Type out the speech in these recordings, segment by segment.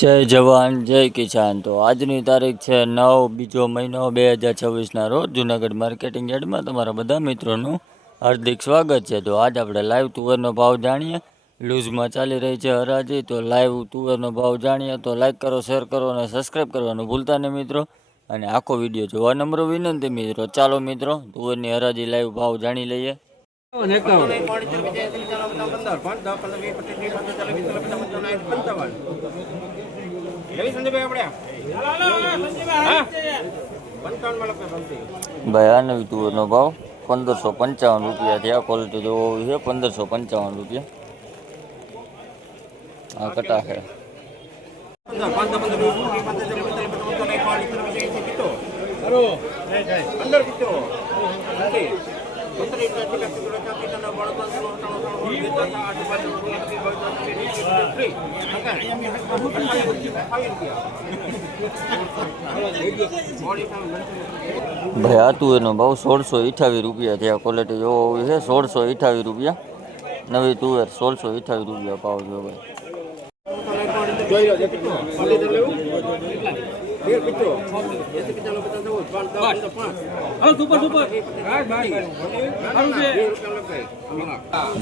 જય જવાન જય કિસાન। તો આજની તારીખ છે 9 બીજો મહિનો 2026ના રોજ જૂનાગઢ માર્કેટિંગ યાર્ડમાં તમારા બધા મિત્રોનું હાર્દિક સ્વાગત છે। તો આજ આપણે લાઈવ તુવેરનો ભાવ જાણીએ। લૂઝમાં ચાલી રહી છે હરાજી, તો લાઈવ તુવેરનો ભાવ જાણીએ। તો લાઈક કરો, શેર કરો અને સબસ્ક્રાઈબ કરવાનું ભૂલતા નહીં મિત્રો, અને આખો વિડીયો જોવા નમ્ર વિનંતી મિત્રો। ચાલો મિત્રો, તુવેરની હરાજી લાઈવ ભાવ જાણી લઈએ। ભાઈ આ નવી તુવેરનો ભાવ 1555 રૂપિયા છે। આ ક્વોલિટી જોવો છે 1555 રૂપિયા। આ કટા છે ભાઈ આ તુવેરનો ભાવ 1628 રૂપિયા છે। આ ક્વોલિટી જોવો છે 1628 રૂપિયા। નવી તુવેર 1628 રૂપિયા ભાવ જો ભાઈ।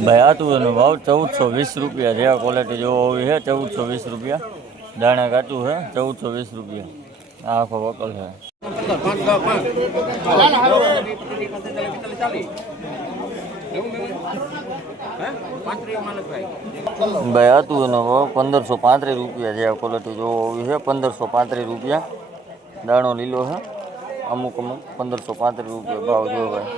ભાઈ આ તુવેરનો ભાવ 1420 રૂપિયા છે। આ ક્વોલિટી જોવો છે 1420 રૂપિયા। દાણા કાચું છે 1420 રૂપિયા। આ આખો વકલ છે ભાઈ આ તુવેરનો ભાવ 1535 રૂપિયા છે। આ ક્વોલિટી જોવો છે 1535 રૂપિયા। દાણો લીલો છે, અમુક 1535 રૂપિયા ભાવ જો ભાઈ।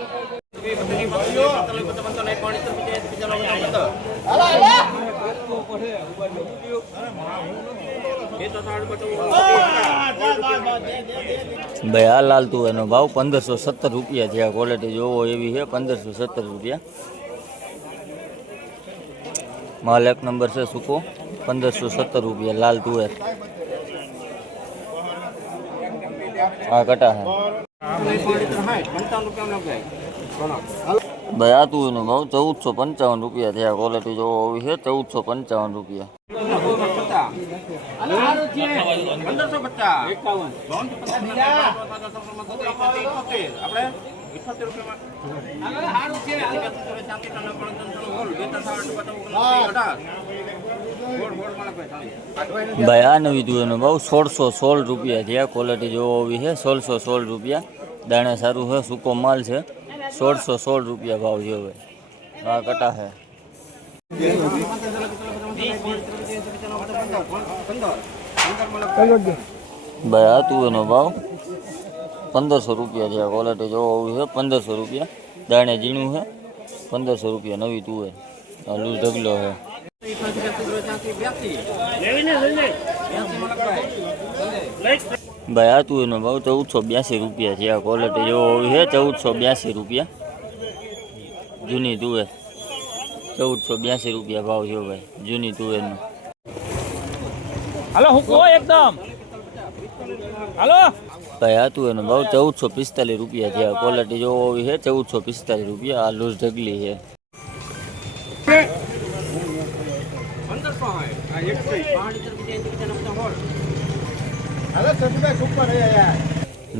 ભાઈ આ લાલ તુવેરનો ભાવ 1570 રૂપિયા છે। આ ક્વોલિટી જોવો એવી છે 1570 રૂપિયા। માલ એક નંબર છે સૂકો 1570 રૂપિયા લાલ તુવેર। આ કટા છે ભાઈ આ તુવેરનો ભાવ 1455 રૂપિયા છે। આ ક્વોલિટી જોવો એવી છે 1455 રૂપિયા। ભાઈ આ નવી તુવેરનો ભાવ 1616 રૂપિયા છે। આ ક્વોલિટી જોવો એવી છે 1616 રૂપિયા। દાણા સારું છે, સૂકો માલ છે। 1616 રૂપિયા ભાવ છે ભાઈ। આ કટા છે ભાઈ આ તુવેરનો ભાવ 1500 રૂપિયા છે। આ ક્વોલિટી જોવો એવી છે 1500 રૂપિયા। દાણે ઝીણું છે 1500 રૂપિયા નવી તુવેર। આ લૂઝ ઢગલો છે ભાઈ આ તુવેરનો ભાવ 1482 રૂપિયા છે। આ ક્વોલિટી જોવો એવી છે 1482 રૂપિયા। જૂની તુવેર 1482 રૂપિયા ભાવ છે ભાઈ જૂની તુવેરનો। હાલો હુકો એકદમ હાલો ભાઈ આ તુવેરનો ભાવ 1445 રૂપિયા છે। આ ક્વોલિટી જોવો એવી છે 1445 રૂપિયા। આ લૂઝ ઢગલી છે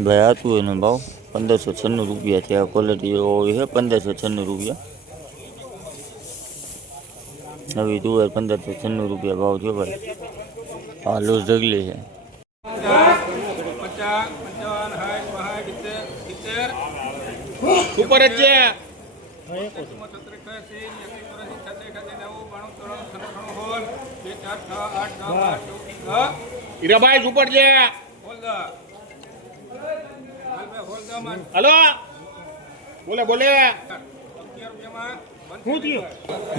ભાઈ આ તુવેરનો ભાવ 1596 રૂપિયા છે। આ ક્વોલિટી જોવો એવી છે 1596 રૂપિયા। નવી તુવેર 1596 રૂપિયા ભાવ છે ભાઈ। આ લૂઝ ઢગલી છે ઉપર જ છે હીરાભાઈ ઉપર છે હલો બોલે બોલે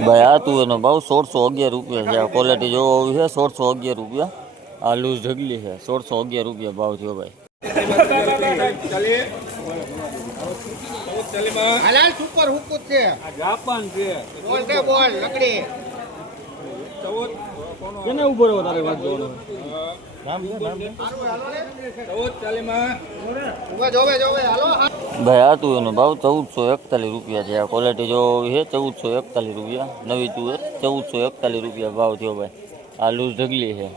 ભાઈ આ તુવેરનો ભાવ 1611 રૂપિયા છે। આ ક્વોલિટી જોવો એવી છે 1611 રૂપિયા। આ લૂઝ ઢગલી છે 1611 રૂપિયા ભાવ થયો ભાઈ। હાલાલ સુપર હુકુત છે આ જાપાન છે બોલ કે બોલ લકડી કેને ઉભો રહો તારે વાત જોવાનો નામ છે નામ છે 1440 માં જોવે જોવે હાલો ભાઈ આ તુવેરનો ભાવ 1441 રૂપિયા છે। આ ક્વોલિટી જો છે 1441 રૂપિયા। નવી તુવેર 1441 રૂપિયા ભાવ થયો ભાઈ। આ લૂઝ ઢગલી છે।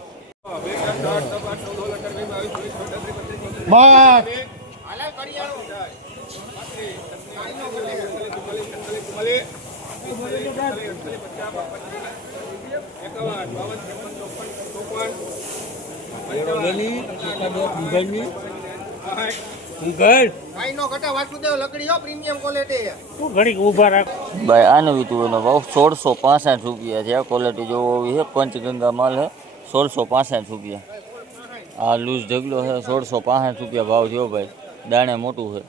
ભાઈ આને વીતુઓનો ભાવ 1665 રૂપિયા છે. આ ક્વોલિટી જોવો એવી છે, પંચગંગા માલ છે. 1665 રૂપિયા. આ લૂઝ ઢગલો છે, 1665 રૂપિયા ભાવ થયો ભાઈ. દાણે મોટું છે.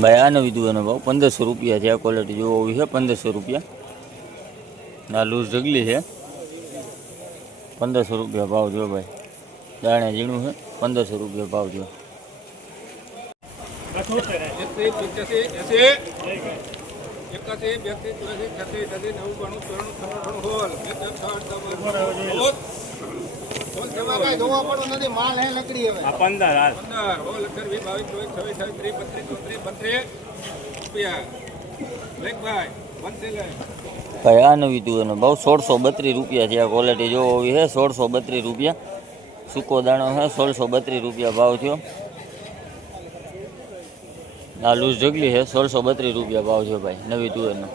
ભાઈ આને વીતુઓનો ભાવ 1500 રૂપિયા છે. આ ક્વોલિટી જોવો એવી છે, 1500 રૂપિયા. આ લૂઝ ઢગલી છે, 1500 રૂપિયા ભાવ થયો ભાઈ. દાણે ઝીણું છે, 1500 રૂપિયા ભાવ થયો. માલ હે લકડી હવે 15 ભાઈ આ નવી તુવેરનો ભાવ 1632 રૂપિયા છે. આ ક્વોલિટી જોવો એવી છે, 1632 રૂપિયા. સૂકો દાણો છે, 1632 રૂપિયા ભાવ થયો. આ લૂઝ ઢગલી છે, 1632 રૂપિયા ભાવ થયો ભાઈ નવી તુવેરનો.